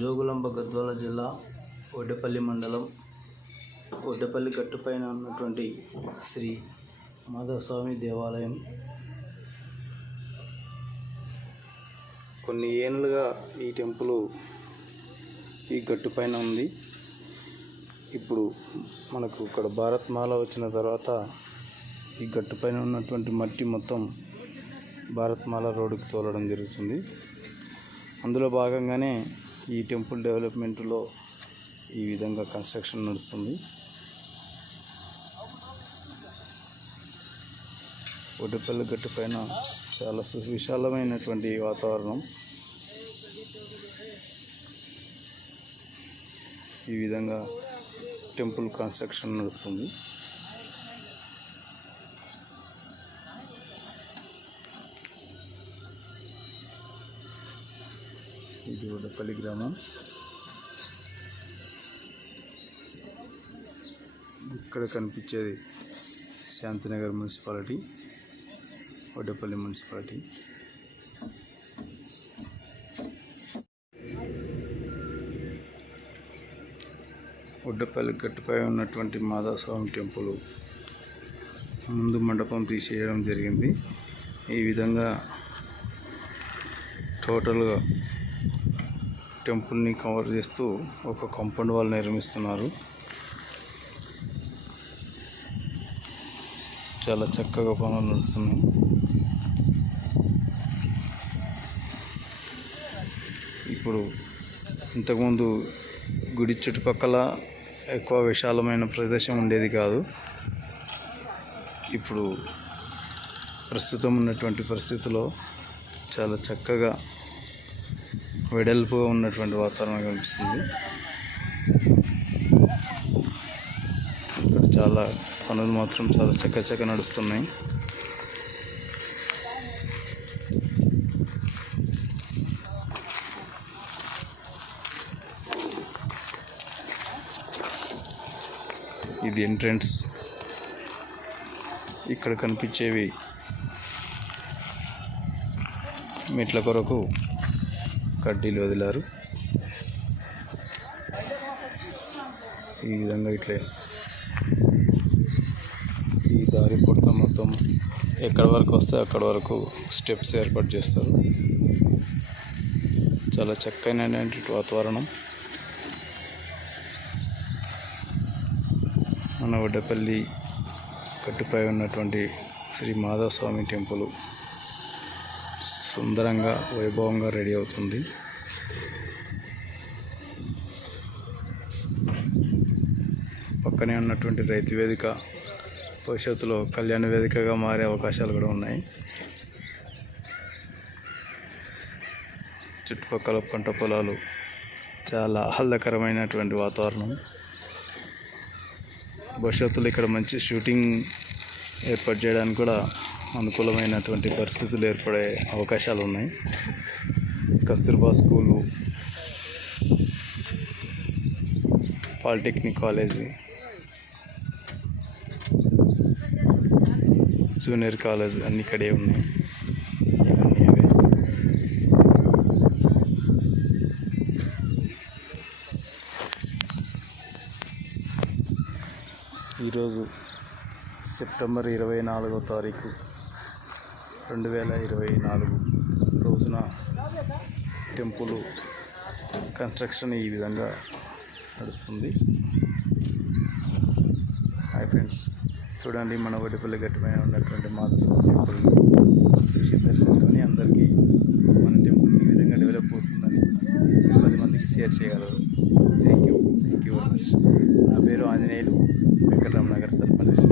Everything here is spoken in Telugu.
జోగులాంబ గద్వాల జిల్లా ఒడ్డేపల్లి మండలం ఒడ్డేపల్లి గట్టుపైన ఉన్నటువంటి శ్రీ మాధవస్వామి దేవాలయం కొన్ని ఏళ్ళుగా ఈ టెంపుల్ ఈ గట్టుపైన ఉంది. ఇప్పుడు మనకు ఇక్కడ భారత్మాల వచ్చిన తర్వాత ఈ గట్టుపైన ఉన్నటువంటి మట్టి మొత్తం భారత్మాల రోడ్డుకి తోలడం జరుగుతుంది. అందులో భాగంగానే ఈ టెంపుల్ డెవలప్మెంట్లో ఈ విధంగా కన్స్ట్రక్షన్ నడుస్తుంది. ఒడ్డేపల్లి గట్టు పైన చాలా విశాలమైనటువంటి వాతావరణం. ఈ విధంగా టెంపుల్ కన్స్ట్రక్షన్ నడుస్తుంది. ఇది ఒడ్డేపల్లి గ్రామం. ఇక్కడ కనిపించేది శాంతినగర్ మున్సిపాలిటీ, ఒడ్డేపల్లి మున్సిపాలిటీ. ఒడ్డేపల్లి గట్టుపై ఉన్నటువంటి మాధవస్వామి టెంపుల్ ముందు మండపం తీసేయడం జరిగింది. ఈ విధంగా టోటల్గా టెంపుల్ని కవర్ చేస్తూ ఒక కాంపౌండ్ వాల్ నిర్మిస్తున్నారు. చాలా చక్కగా పనులు నడుస్తున్నాయి. ఇప్పుడు ఇంతకుముందు గుడి చుట్టుపక్కల ఎక్కువ విశాలమైన ప్రదేశం ఉండేది కాదు. ఇప్పుడు ప్రస్తుతం ఉన్నటువంటి పరిస్థితిలో చాలా చక్కగా వెడల్పుగా ఉన్నటువంటి వాతావరణం కనిపిస్తుంది. ఇక్కడ చాలా పనులు మాత్రం చాలా చక్కచక్క నడుస్తున్నాయి. ఇది ఎంట్రన్స్. ఇక్కడ కనిపించేవి మెట్ల కొరకు కడ్డీలు వదిలారు. ఈ విధంగా ఇట్లే ఈ దారి పొట్ట మొత్తం ఎక్కడి వరకు వస్తే అక్కడి వరకు స్టెప్స్ ఏర్పాటు చేస్తారు. చాలా చక్కనైనటువంటి వాతావరణం. మన ఒడ్డేపల్లి గట్టుపై ఉన్నటువంటి శ్రీ మాధవస్వామి టెంపుల్ సుందరంగా వైభవంగా రెడీ అవుతుంది. పక్కనే ఉన్నటువంటి రైతు వేదిక భవిష్యత్తులో కళ్యాణ వేదికగా మారే అవకాశాలు కూడా ఉన్నాయి. చుట్టుపక్కల పంట పొలాలు, చాలా ఆహ్లాదకరమైనటువంటి వాతావరణం. భవిష్యత్తులో ఇక్కడ మంచి షూటింగ్ ఏర్పాటు చేయడానికి కూడా అనుకూలమైనటువంటి పరిస్థితులు ఏర్పడే అవకాశాలు ఉన్నాయి. Kasturba school, polytechnic college, junior college అన్నీ ఇక్కడే ఉన్నాయి. ఈరోజు సెప్టెంబర్ 24వ తారీఖు 2024 రోజున టెంపుల్ కన్స్ట్రక్షన్ ఈ విధంగా నడుస్తుంది. హాయ్ ఫ్రెండ్స్, చూడండి మన ఒడ్డేపల్లి గట్టుపైన ఉన్నటువంటి మాధవస్వామి టెంపుల్ చూసి దర్శించుకొని అందరికీ మన టెంపుల్ ఈ విధంగా డెవలప్ అవుతుందని 10 మందికి షేర్ చేయగలరు. Thank you very much. నా పేరు ఆంజనేయులు, వెంకటరామనగర్ సర్పంచ్.